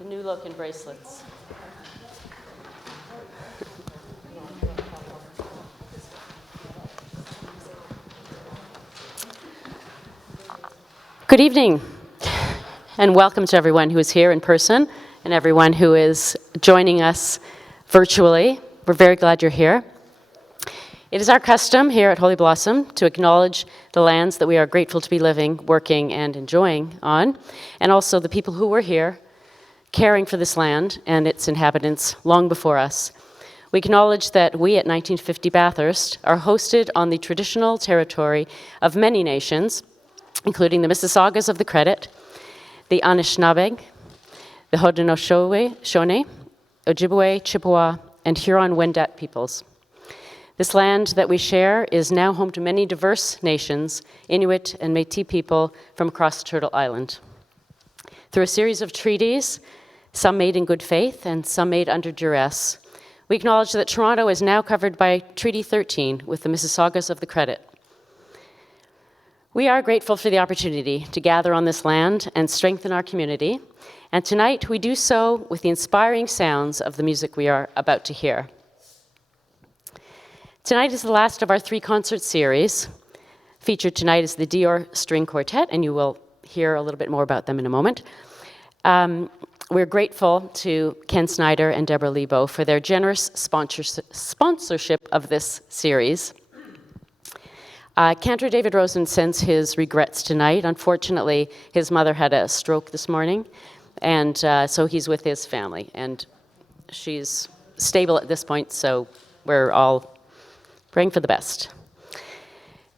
The new look in bracelets. Good evening, and welcome to everyone who is here in person and everyone who is joining us virtually. We're very glad you're here. It is our custom here at Holy Blossom to acknowledge the lands that we are grateful to be living, working, and enjoying on, and also the people who were here caring for this land and its inhabitants long before us. We acknowledge that we at 1950 Bathurst are hosted on the traditional territory of many nations, including the Mississaugas of the Credit, the Anishinaabe, the Haudenosaunee, Ojibwe, Chippewa, and Huron-Wendat peoples. This land that we share is now home to many diverse nations, Inuit and Métis people from across Turtle Island. Through a series of treaties, some made in good faith and some made under duress, we acknowledge that Toronto is now covered by Treaty 13 with the Mississaugas of the Credit. We are grateful for the opportunity to gather on this land and strengthen our community, and tonight we do so with the inspiring sounds of the music we are about to hear. Tonight is the last of our 3-concert series. Featured tonight is the Dior String Quartet, and you will hear a little bit more about them in a moment. We're grateful to Ken Snyder and Deborah Lebo for their generous sponsorship of this series. Cantor David Rosen sends his regrets tonight. Unfortunately, his mother had a stroke this morning, and so he's with his family. And she's stable at this point, so we're all praying for the best.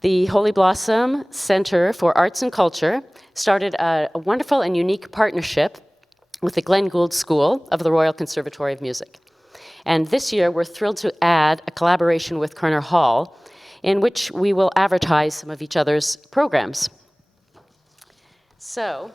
The Holy Blossom Center for Arts and Culture started a wonderful and unique partnership with the Glenn Gould School of the Royal Conservatory of Music. And this year, we're thrilled to add a collaboration with Kerner Hall, in which we will advertise some of each other's programs. So,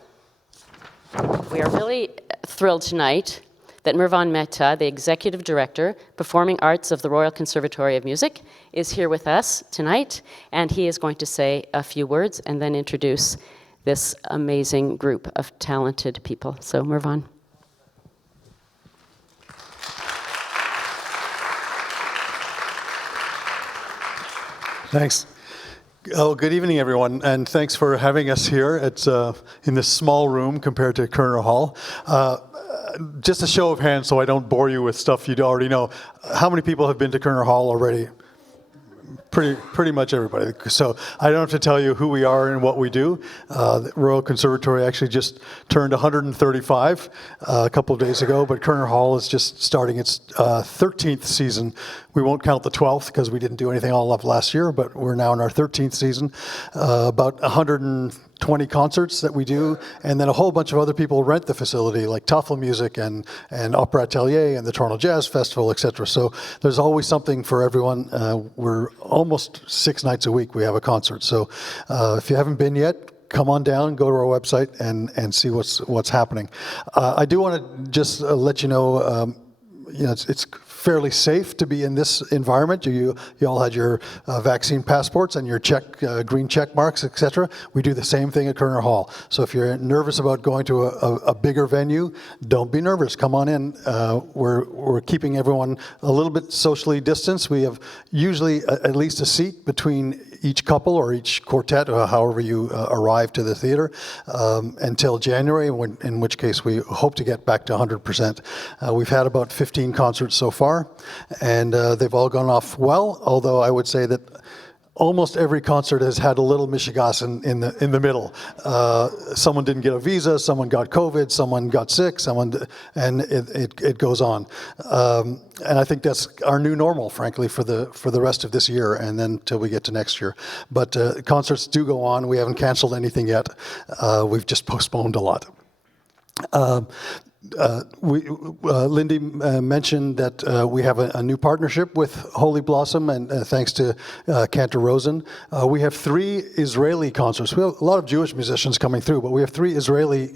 we are really thrilled tonight that Mirvan Mehta, the Executive Director, Performing Arts of the Royal Conservatory of Music, is here with us tonight, and he is going to say a few words and then introduce this amazing group of talented people. So, Mirvan. Thanks. Oh, good evening, everyone, and thanks for having us here. It's in this small room compared to Kerner Hall. Just a show of hands so I don't bore you with stuff you already know. How many people have been to Kerner Hall already? Pretty much everybody. So I don't have to tell you who we are and what we do. The Royal Conservatory actually just turned 135 a couple of days ago, but Kerner Hall is just starting its 13th season. We won't count the 12th because we didn't do anything all of last year, but we're now in our 13th season. About 120 concerts that we do, and then a whole bunch of other people rent the facility, like Toffel Music and Opera Atelier and the Toronto Jazz Festival, etc. So there's always something for everyone. We're almost 6 nights a week we have a concert. So if you haven't been yet, come on down, go to our website and see what's happening. I do want to just let you know, it's fairly safe to be in this environment. You all had your vaccine passports and your green check marks, etc. We do the same thing at Kerner Hall. So if you're nervous about going to a bigger venue, don't be nervous. Come on in. We're keeping everyone a little bit socially distanced. We have usually at least a seat between each couple or each quartet, however you arrive to the theater, until January, in which case we hope to get back to 100%. We've had about 15 concerts so far, and they've all gone off well, although I would say that almost every concert has had a little mishigas in the middle. Someone didn't get a visa, someone got COVID, someone got sick, and it goes on. And I think that's our new normal, frankly, for the rest of this year, and then till we get to next year. But concerts do go on. We haven't canceled anything yet. We've just postponed a lot. Lindy mentioned that we have a new partnership with Holy Blossom, and thanks to Cantor Rosen. We have 3 Israeli concerts. We have a lot of Jewish musicians coming through, but we have 3 Israeli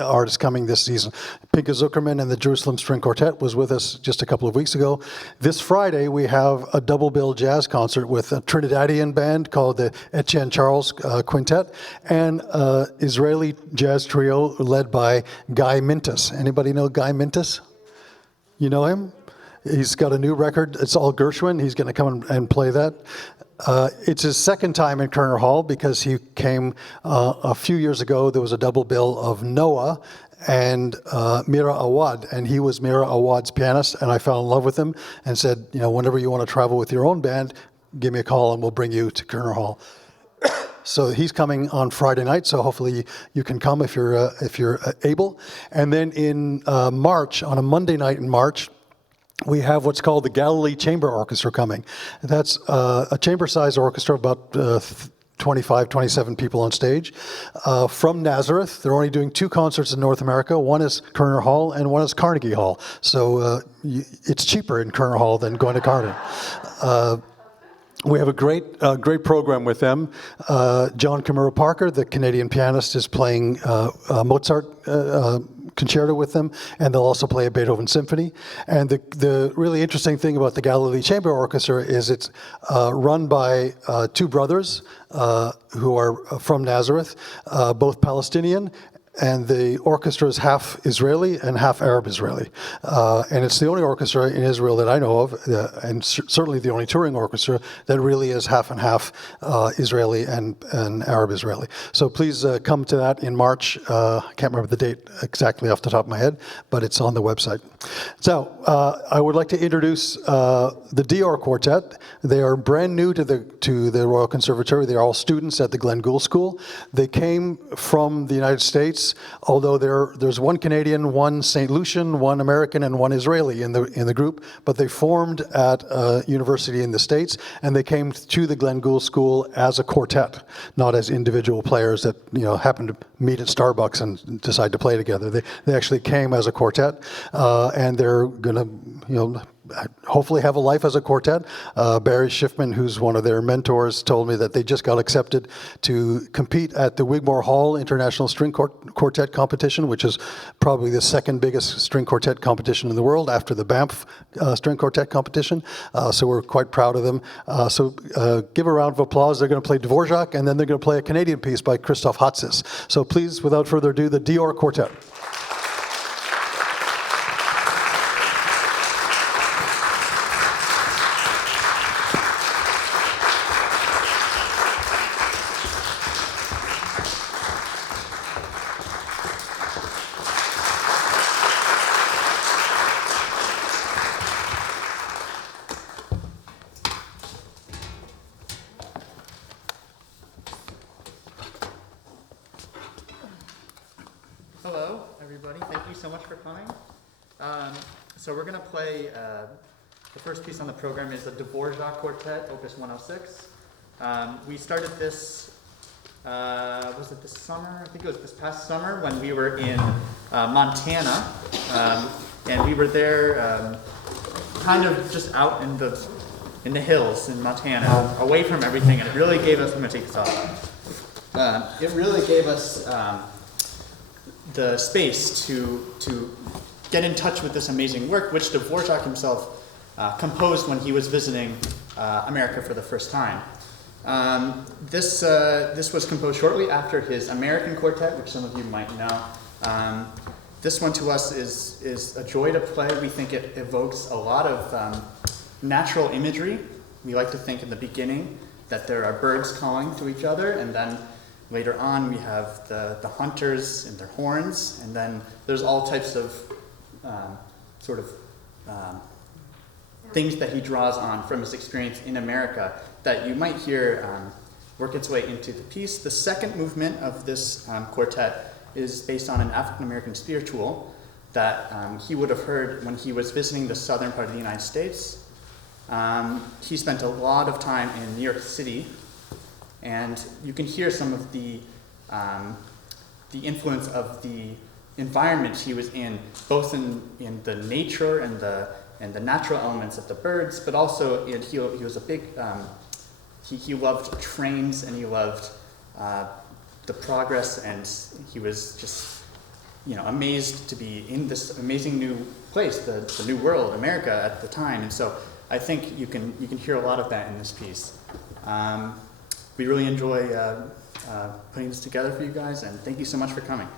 artists coming this season. Pinka Zuckerman and the Jerusalem String Quartet was with us just a couple of weeks ago. This Friday, we have a double bill jazz concert with a Trinidadian band called the Etienne Charles Quintet and Israeli jazz trio led by Guy Mintus. Anybody know Guy Mintus? You know him? He's got a new record. It's all Gershwin. He's going to come and play that. It's his second time in Kerner Hall because he came a few years ago. There was a double bill of Noah and Mira Awad, and he was Mira Awad's pianist, and I fell in love with him and said, whenever you want to travel with your own band, give me a call and we'll bring you to Kerner Hall. So he's coming on Friday night, so hopefully you can come if you're able. And then in March, on a Monday night in March, we have what's called the Galilee Chamber Orchestra coming. That's a chamber-sized orchestra, about 25, 27 people on stage, from Nazareth. They're only doing 2 concerts in North America. One is Kerner Hall and one is Carnegie Hall. So it's cheaper in Kerner Hall than going to Carnegie. We have a great program with them. John Kimura Parker, the Canadian pianist, is playing Mozart concerto with them, and they'll also play a Beethoven symphony. And the really interesting thing about the Galilee Chamber Orchestra is it's run by 2 brothers who are from Nazareth, both Palestinian, and the orchestra is half Israeli and half Arab Israeli. And it's the only orchestra in Israel that I know of, and certainly the only touring orchestra, that really is half and half Israeli and Arab Israeli. So please come to that in March. I can't remember the date exactly off the top of my head, but it's on the website. So I would like to introduce the Dior Quartet. They are brand new to the Royal Conservatory. They're all students at the Glenn Gould School. They came from the United States, although there's one Canadian, one St. Lucian, one American, and one Israeli in the group, but they formed at a university in the States, and they came to the Glenn Gould School as a quartet, not as individual players that happened to meet at Starbucks and decide to play together. They actually came as a quartet, and they're going to hopefully have a life as a quartet. Barry Schiffman, who's one of their mentors, told me that they just got accepted to compete at the Wigmore Hall International String Quartet Competition, which is probably the second biggest string quartet competition in the world after the Banff String Quartet Competition. So we're quite proud of them. So give a round of applause. They're going to play Dvorak, and then they're going to play a Canadian piece by Christoph Hatzis. So please, without further ado, the Dior Quartet. Hello, everybody. Thank you so much for coming. So we're going to play, the first piece on the program is the Dvorak Quartet, Opus 106. We started this, was it this summer? I think it was this past summer when we were in Montana. And we were there kind of just out in the hills in Montana, away from everything. And it really gave us, I'm going to take this off. It really gave us the space to get in touch with this amazing work, which Dvorak himself composed when he was visiting America for the first time. This was composed shortly after his American quartet, which some of you might know. This one to us is a joy to play. We think it evokes a lot of natural imagery. We like to think in the beginning that there are birds calling to each other, and then later on, we have the hunters and their horns, and then there's all types of things that he draws on from his experience in America that you might hear work its way into the piece. The second movement of this quartet is based on an African-American spiritual that he would have heard when he was visiting the southern part of the United States. He spent a lot of time in New York City, and you can hear some of the influence of the environment he was in, both in the nature and the natural elements of the birds, but also he was a big, he loved trains, and he loved the progress, and he was just amazed to be in this amazing new place, the new world, America at the time. And so I think you can hear a lot of that in this piece. We really enjoy putting this together for you guys, and thank you so much for coming.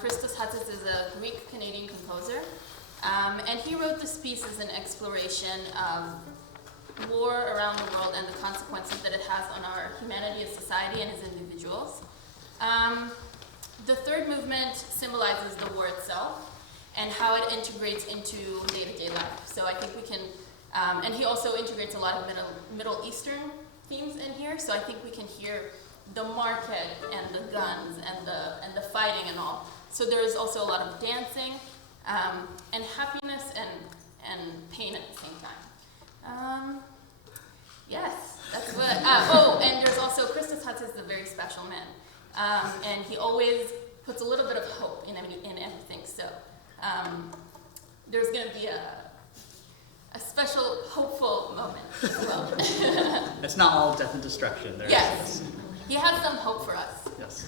Christos Hatsis is a Greek-Canadian composer, and he wrote this piece as an exploration of war around the world and the consequences that it has on our humanity as society and as individuals. The third movement symbolizes the war itself and how it integrates into day-to-day life. So I think we can, and he also integrates a lot of Middle Eastern themes in here, so I think we can hear the market and the guns and the fighting and all. So there is also a lot of dancing and happiness and pain at the same time. Yes, that's what. Oh, and there's also Christos Hatsis is a very special man, and he always puts a little bit of hope in everything. So there's going to be a special hopeful moment as well. It's not all death and destruction. Yes, he has some hope for us. Yes.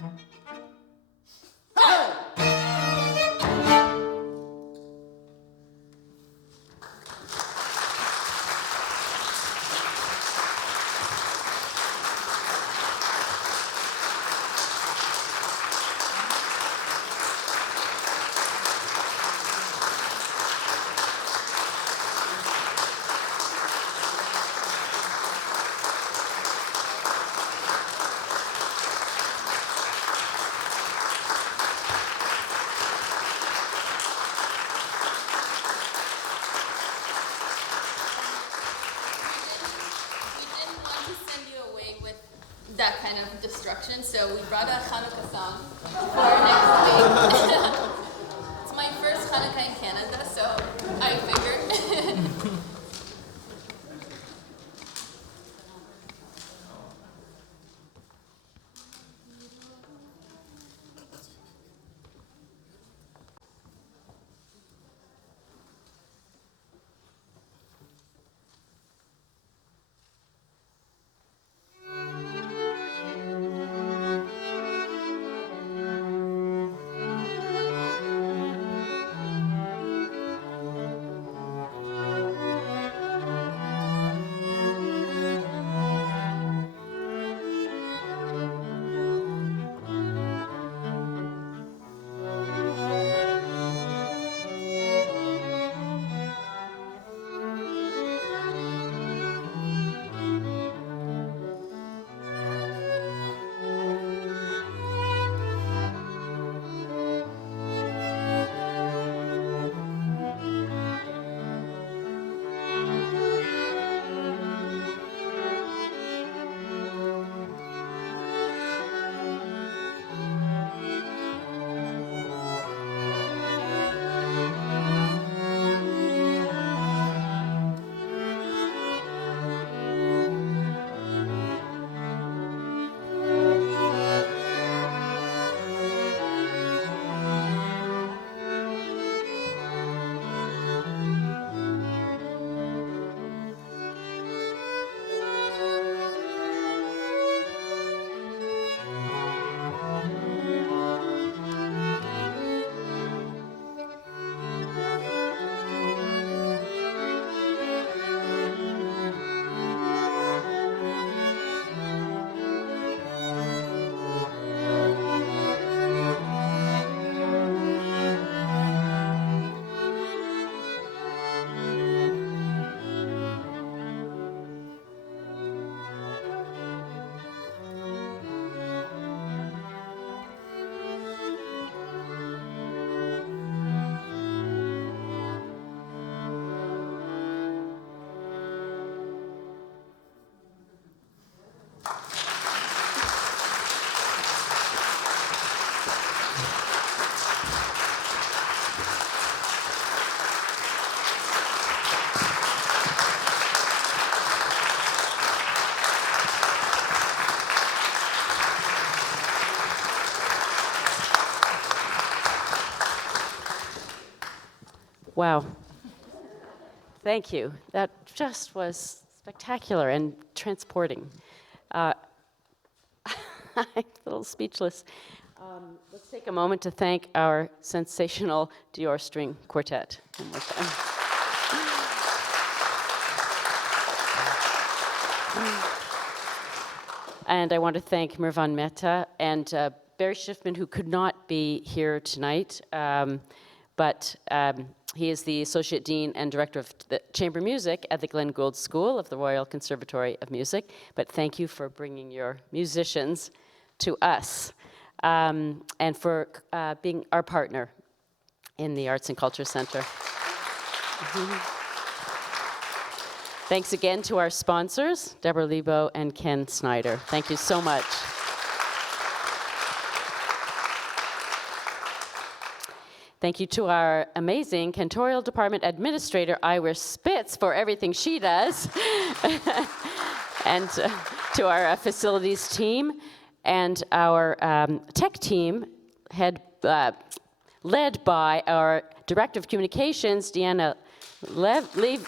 We didn't want to send you away with that kind of destruction, so we brought a Hanukkah song for next week. It's my first Hanukkah in Canada, so I figured. Wow. Thank you. That just was spectacular and transporting. I'm a little speechless. Let's take a moment to thank our sensational Dior String Quartet one more time. And I want to thank Mirvan Mehta and Barry Schiffman, who could not be here tonight, but he is the Associate Dean and Director of the Chamber Music at the Glenn Gould School of the Royal Conservatory of Music. But thank you for bringing your musicians to us and for being our partner in the Arts and Culture Center. Thanks again to our sponsors, Deborah Lebo and Ken Snyder. Thank you so much. Thank you to our amazing Cantorial Department Administrator, Iris Spitz, for everything she does. And to our facilities team and our tech team, led by our Director of Communications, Deanna Levy,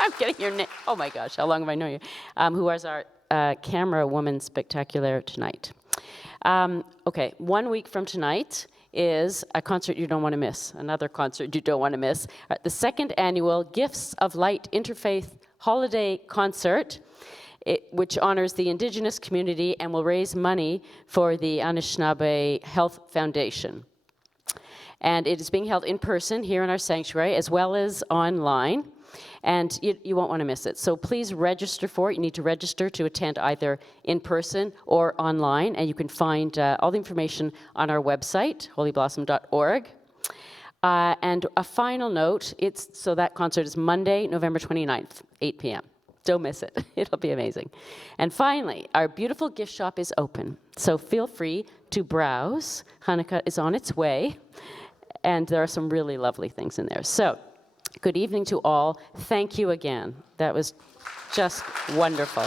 I'm getting your name, oh my gosh, how long have I known you? Who was our camera woman spectacular tonight. Okay, 1 week from tonight is a concert you don't want to miss, another concert you don't want to miss. The second annual Gifts of Light Interfaith Holiday Concert, which honors the Indigenous community and will raise money for the Anishinaabe Health Foundation. And it is being held in person here in our sanctuary as well as online. And you won't want to miss it. So please register for it. You need to register to attend either in person or online. And you can find all the information on our website, holyblossom.org. And a final note, so that concert is Monday, November 29th, 8 p.m. Don't miss it. It'll be amazing. And finally, our beautiful gift shop is open. So feel free to browse. Hanukkah is on its way. And there are some really lovely things in there. So, good evening to all. Thank you again. That was just wonderful.